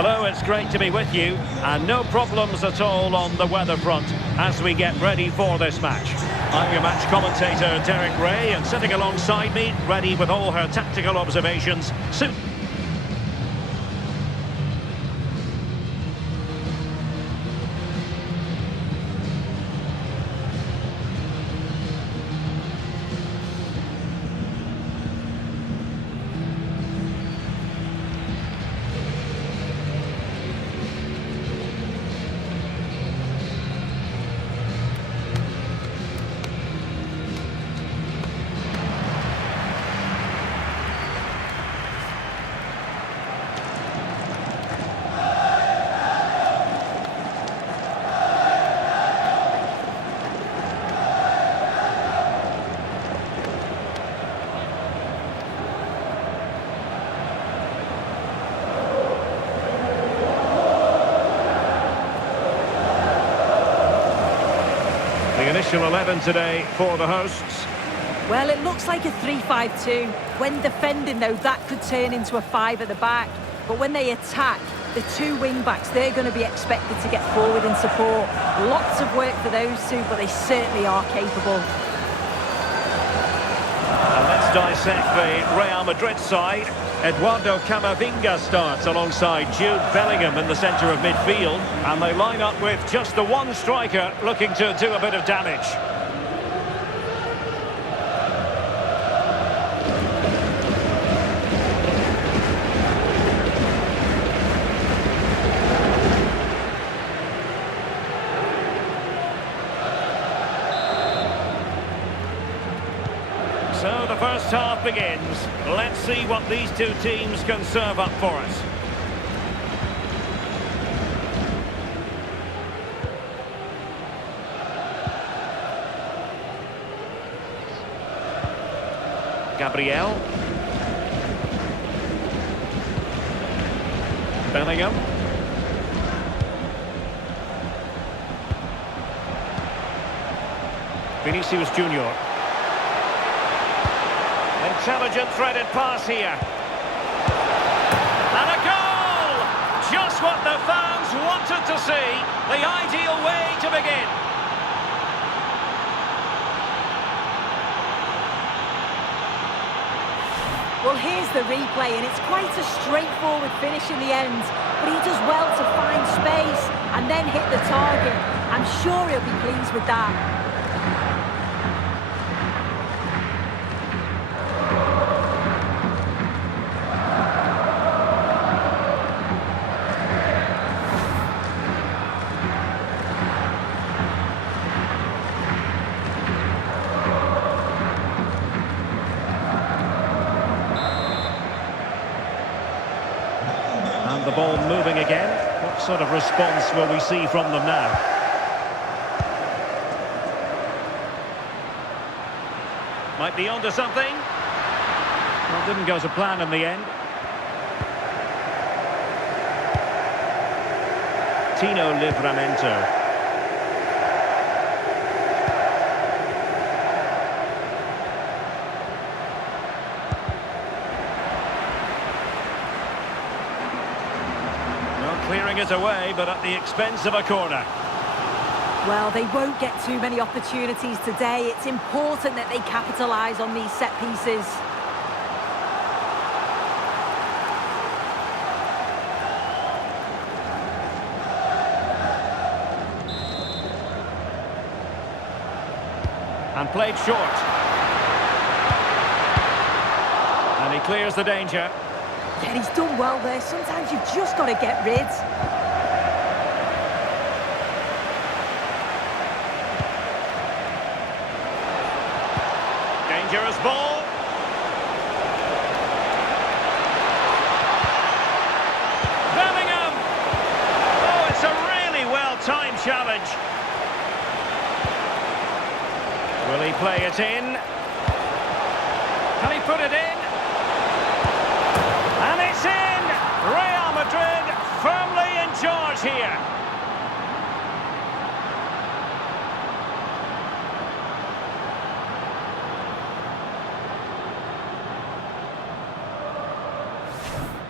Hello, it's great to be with you, and no problems at all on the weather front as we get ready for this match. I'm your match commentator, Derek Ray, and sitting alongside me, ready with all her tactical observations, Sue. The initial 11 today for the hosts. Well, it looks like a 3-5-2. When defending, though, that could turn into a 5 at the back. But when they attack, the two wing-backs, they're going to be expected to get forward in support. Lots of work for those two, but they certainly are capable. And let's dissect the Real Madrid side. Eduardo Camavinga starts alongside Jude Bellingham in the centre of midfield. And they line up with just the one striker looking to do a bit of damage. So the first half begins. Let's see what these two teams can serve up for us. Gabriel. Bellingham. Vinicius Junior. Intelligent threaded pass here. And a goal! Just what the fans wanted to see. The ideal way to begin. Well, here's the replay, and it's quite a straightforward finish in the end. But he does well to find space and then hit the target. I'm sure he'll be pleased with that. And the ball moving again. What sort of response will we see from them now? Might be onto something. Well, didn't go to plan in the end. Tino Livramento. Clearing it away, but at the expense of a corner. Well, they won't get too many opportunities today. It's important that they capitalise on these set pieces. And played short. And he clears the danger. Yeah, he's done well there. Sometimes you've just got to get rid. Dangerous ball. Bellingham! Oh, it's a really well-timed challenge. Will he play it in? Can he put it in? And it's in! Real Madrid firmly in charge here.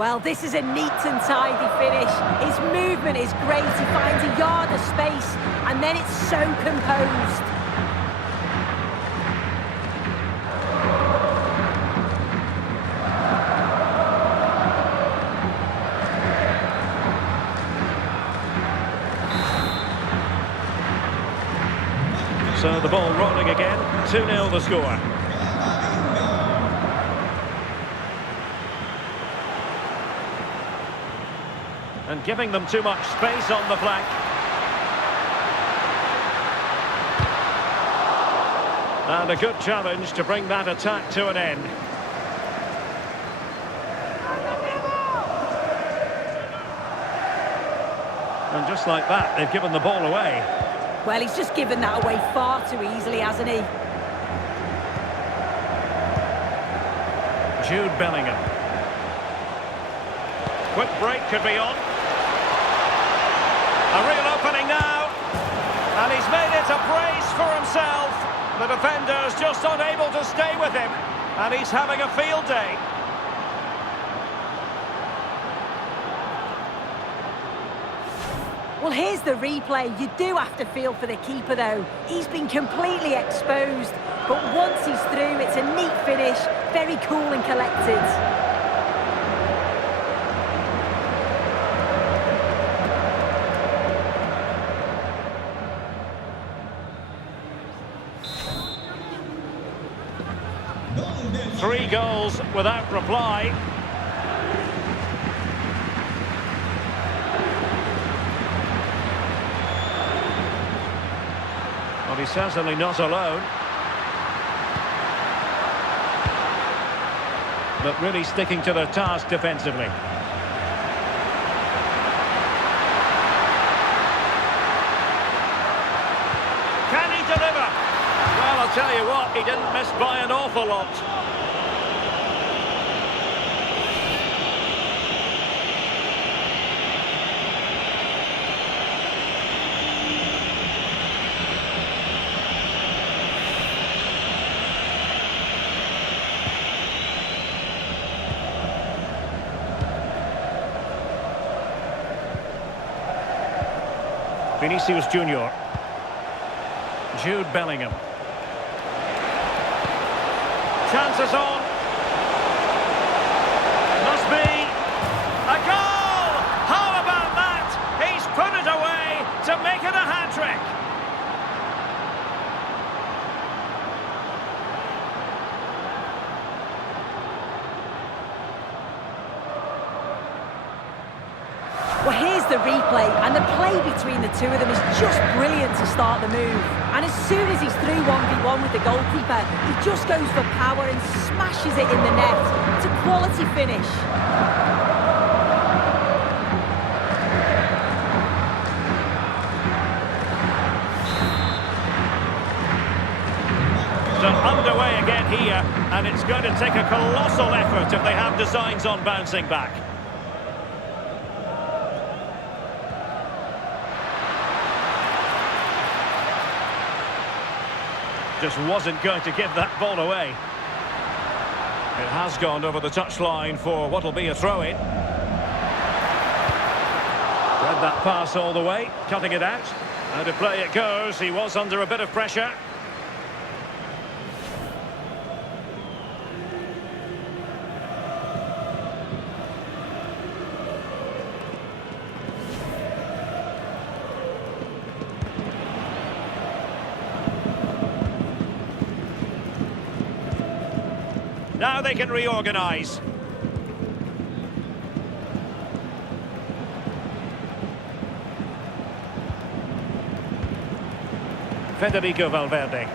Well, this is a neat and tidy finish. His movement is great. He finds a yard of space, and then it's so composed. So the ball rolling again, 2-0 the score. And giving them too much space on the flank. And a good challenge to bring that attack to an end. And just like that, they've given the ball away. Well, he's just given that away far too easily, hasn't he? Jude Bellingham. Quick break could be on. A real opening now. And he's made it a brace for himself. The defender's just unable to stay with him. And he's having a field day. Well, here's the replay. You do have to feel for the keeper, though. He's been completely exposed. But once he's through, it's a neat finish. Very cool and collected. Three goals without reply. Well, he's certainly not alone. But really sticking to their task defensively. Can he deliver? Well, I'll tell you what, he didn't miss by an awful lot. Vinicius Junior. Jude Bellingham. Chances on. Must be a goal! How about that? He's put it away to make it a hat-trick. Well, here's the replay, and the play between the two of them is just brilliant to start the move. And as soon as he's through 1v1 with the goalkeeper, he just goes for power and smashes it in the net. It's a quality finish. So underway again here, and it's going to take a colossal effort if they have designs on bouncing back. Just wasn't going to give that ball away. It has gone over the touchline for what will be a throw-in. Read that pass all the way, cutting it out. Out of play it goes. He was under a bit of pressure. Now they can reorganise. Federico Valverde.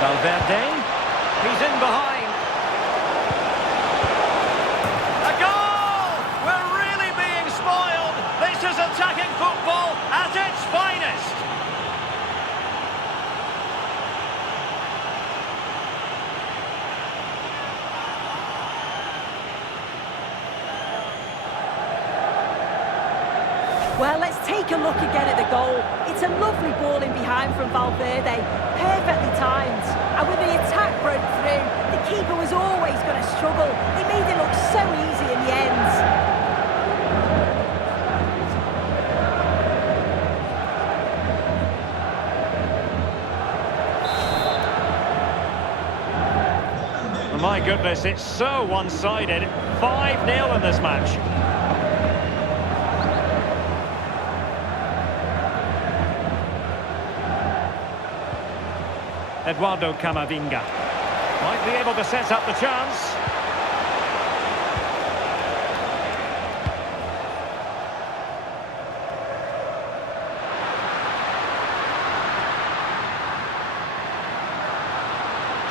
Valverde. He's in behind. A goal! We're really being spoiled. This is attacking football at its finest. Well, let's take a look again at the goal. It's a lovely ball in behind from Valverde, perfectly timed. And when the attack broke through, the keeper was My goodness, it's so one-sided. 5-0 in this match. Eduardo Camavinga might be able to set up the chance.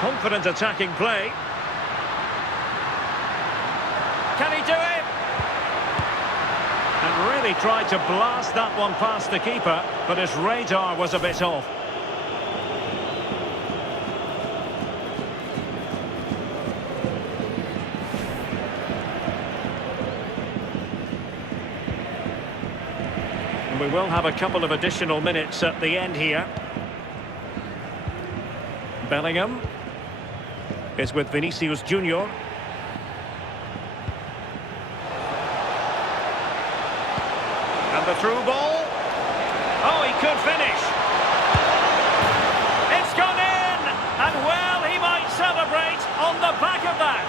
Confident attacking play. Can he do it? And really tried to blast that one past the keeper, but his radar was a bit off. And we will have a couple of additional minutes at the end here. Bellingham is with Vinicius Junior. And the through ball. Oh, he could finish. It's gone in! And well, he might celebrate on the back of that.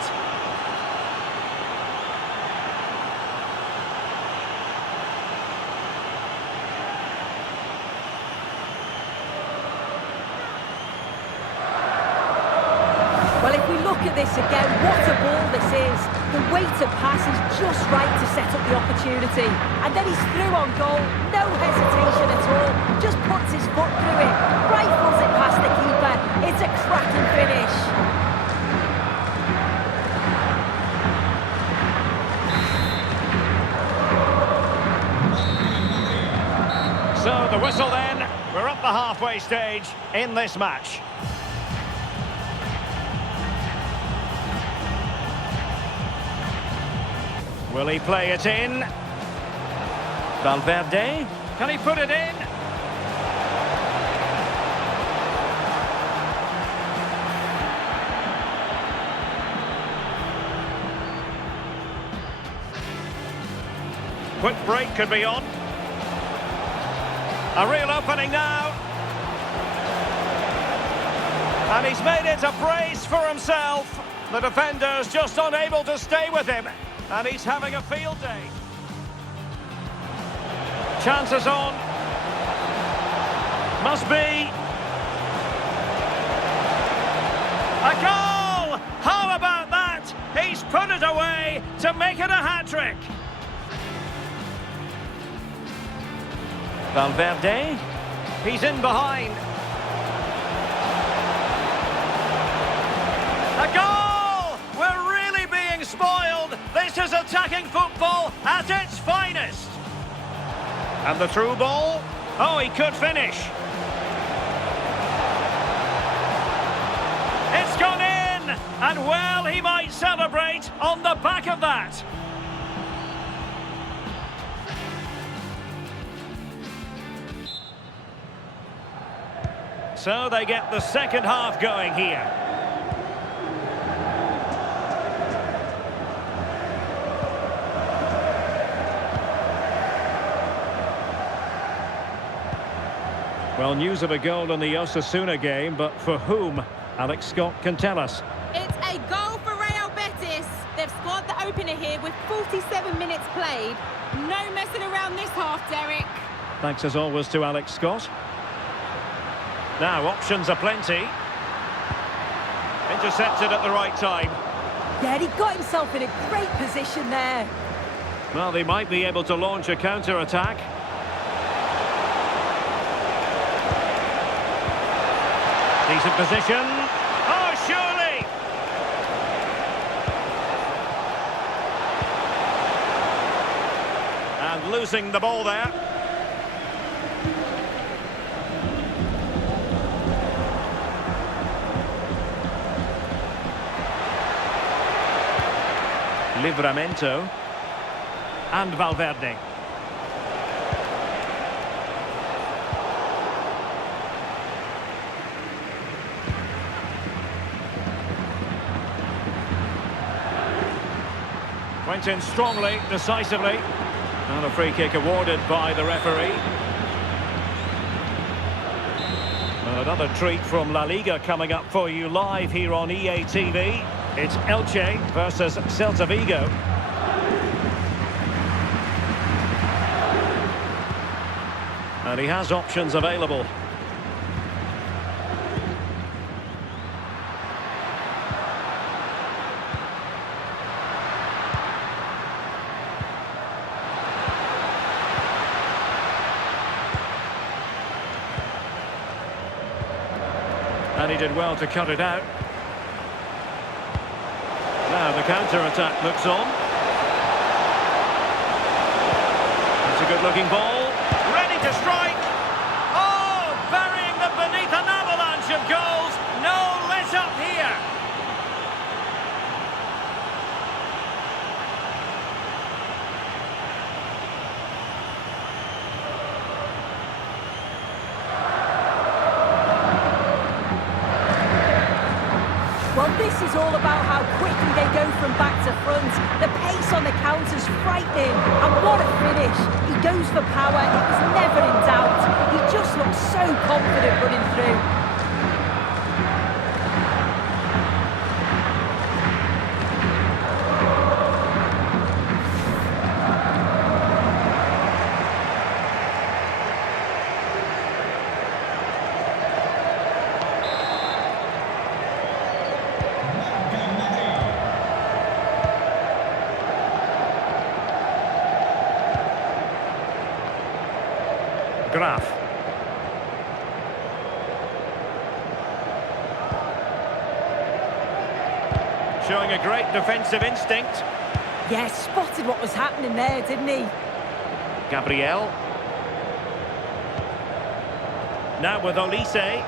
Well, if we look at this again, what a ball this is. The weighted pass is just right to set up the opportunity. And then he's through on goal. No hesitation at all. Just puts his foot through it. Rifles it past the keeper. It's a cracking finish. So the whistle then. We're up the halfway stage in this match. Will he play it in? Valverde, can he put it in? Quick break could be on. A real opening now. And he's made it a brace for himself. The defender's just unable to stay with him. And he's having a field day. Chances on. Must be. A goal! How about that? He's put it away to make it a hat-trick. Valverde. He's in behind. A goal! We're really being spoiled. This is attacking football at its finest. And the through ball. Oh, he could finish. It's gone in. And well, he might celebrate on the back of that. So they get the second half going here. Well, news of a goal in the Osasuna game, but for whom? Alex Scott can tell us. It's a goal for Real Betis. They've scored the opener here with 47 minutes played. No messing around this half, Derek. Thanks as always to Alex Scott. Now, options are plenty. Intercepted at the right time. Yeah, he got himself in a great position there. Well, they might be able to launch a counter-attack. Decent position. Oh, surely! And losing the ball there. Livramento. And Valverde. Went in strongly, decisively. And a free kick awarded by the referee. Well, another treat from La Liga coming up for you live here on EA TV. It's Elche versus Celta Vigo. And he has options available. And he did well to cut it out. Now the counter-attack looks on. It's a good-looking ball. Ready to strike. Oh, burying them beneath an avalanche of goals. No let-up here. Well, this is all about how quickly they go from back to front. The pace on the counter's frightening. And what a finish. He goes for power. It was never in doubt. He just looks so confident running through. Graf. Showing a great defensive instinct. Yeah, spotted what was happening there, didn't he? Gabriel. Now with Olise.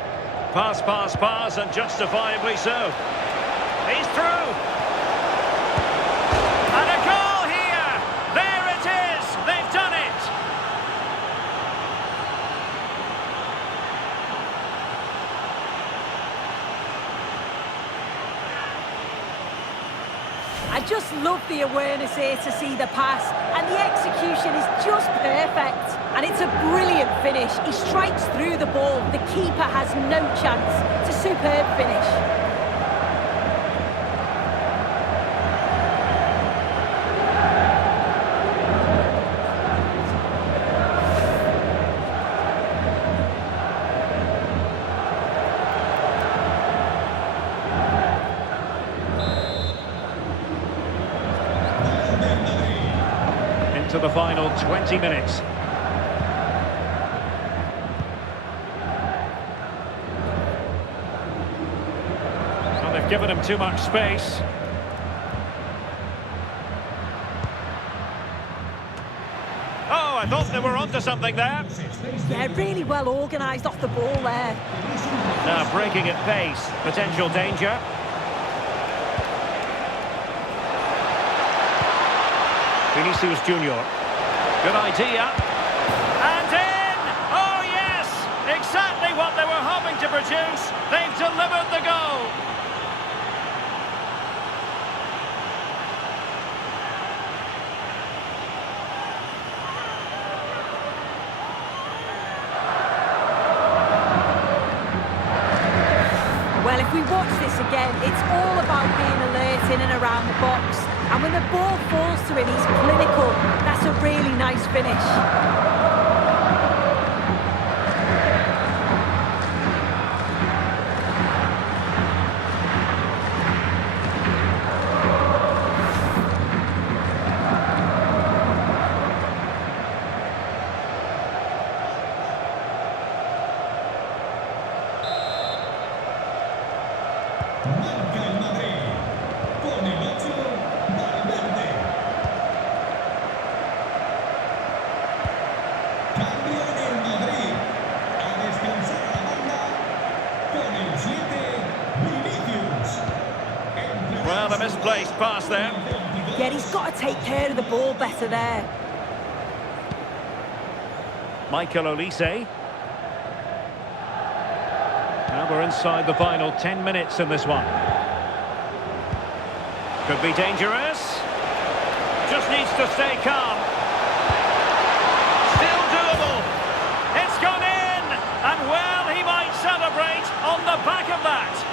Pass, pass, pass, and justifiably so. He's through. And a goal here. There it is. They've done it. I just love the awareness here to see the pass, and the execution is just perfect. And it's a brilliant finish. He strikes through the ball. The keeper has no chance. It's a superb finish. To the final 20 minutes. Well, they've given him too much space. Oh, I thought they were onto something there. Yeah, really well organised off the ball there. Now breaking at pace, potential danger. Vinicius Junior. Good idea. And in! Oh, yes! Exactly what they were hoping to produce. They've delivered the goal. Well, if we watch this again, it's all about being alert in and around the box. And when the ball falls to him, he's clinical. That's a really nice finish. Well, a misplaced pass there. Yeah, he's got to take care of the ball better there. Michael Olise. Now we're inside the final 10 minutes in this one. Could be dangerous. Just needs to stay calm. Still doable. It's gone in. And well, he might celebrate on the back of that.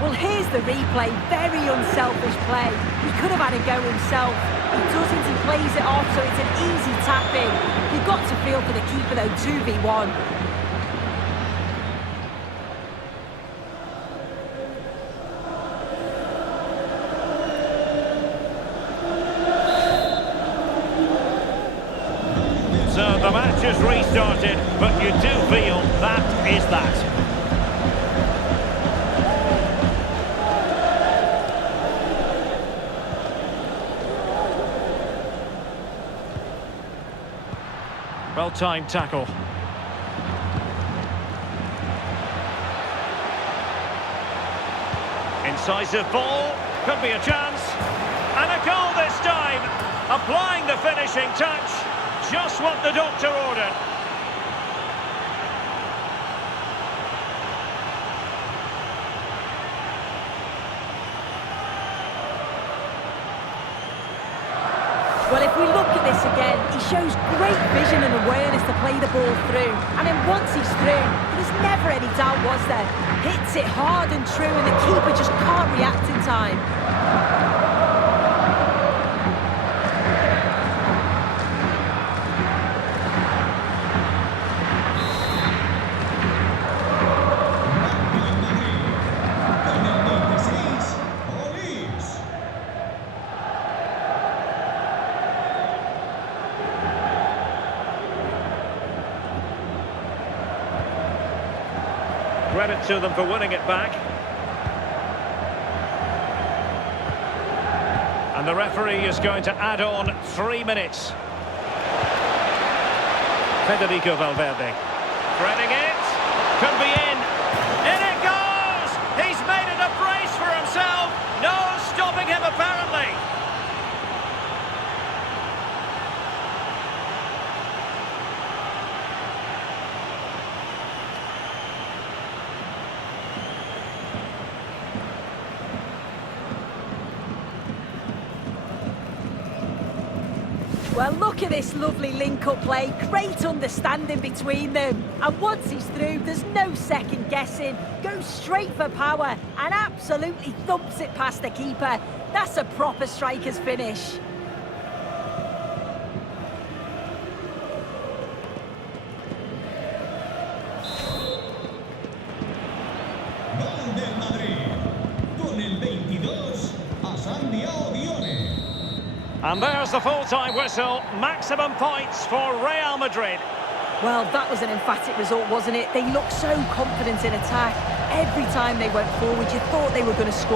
Well, here's the replay. Very unselfish play. He could have had a go himself. He doesn't, he plays it off, so it's an easy tap-in. You've got to feel for the keeper, though, 2v1. So the match has restarted, but you do feel that is that. Well-timed tackle. Incisive ball, could be a chance. And a goal this time, applying the finishing touch. Just what the doctor ordered. Well, if we look at this again, he shows great vision and awareness to play the ball through. And then once he's through, there's never any doubt, was there? Hits it hard and true, and the keeper just can't react in time. Credit to them for winning it back. And the referee is going to add on 3 minutes. Federico Valverde. Threading it. Could be in. In it goes! He's made it a brace for himself. No stopping him, apparently. Well, look at this lovely link-up play. Great understanding between them. And once he's through, there's no second guessing. Goes straight for power and absolutely thumps it past the keeper. That's a proper striker's finish. Gol del Madrid. Con el 22, Asandio Dione. And there's the full-time whistle. Maximum points for Real Madrid. Well, that was an emphatic result, wasn't it? They looked so confident in attack. Every time they went forward, you thought they were going to score.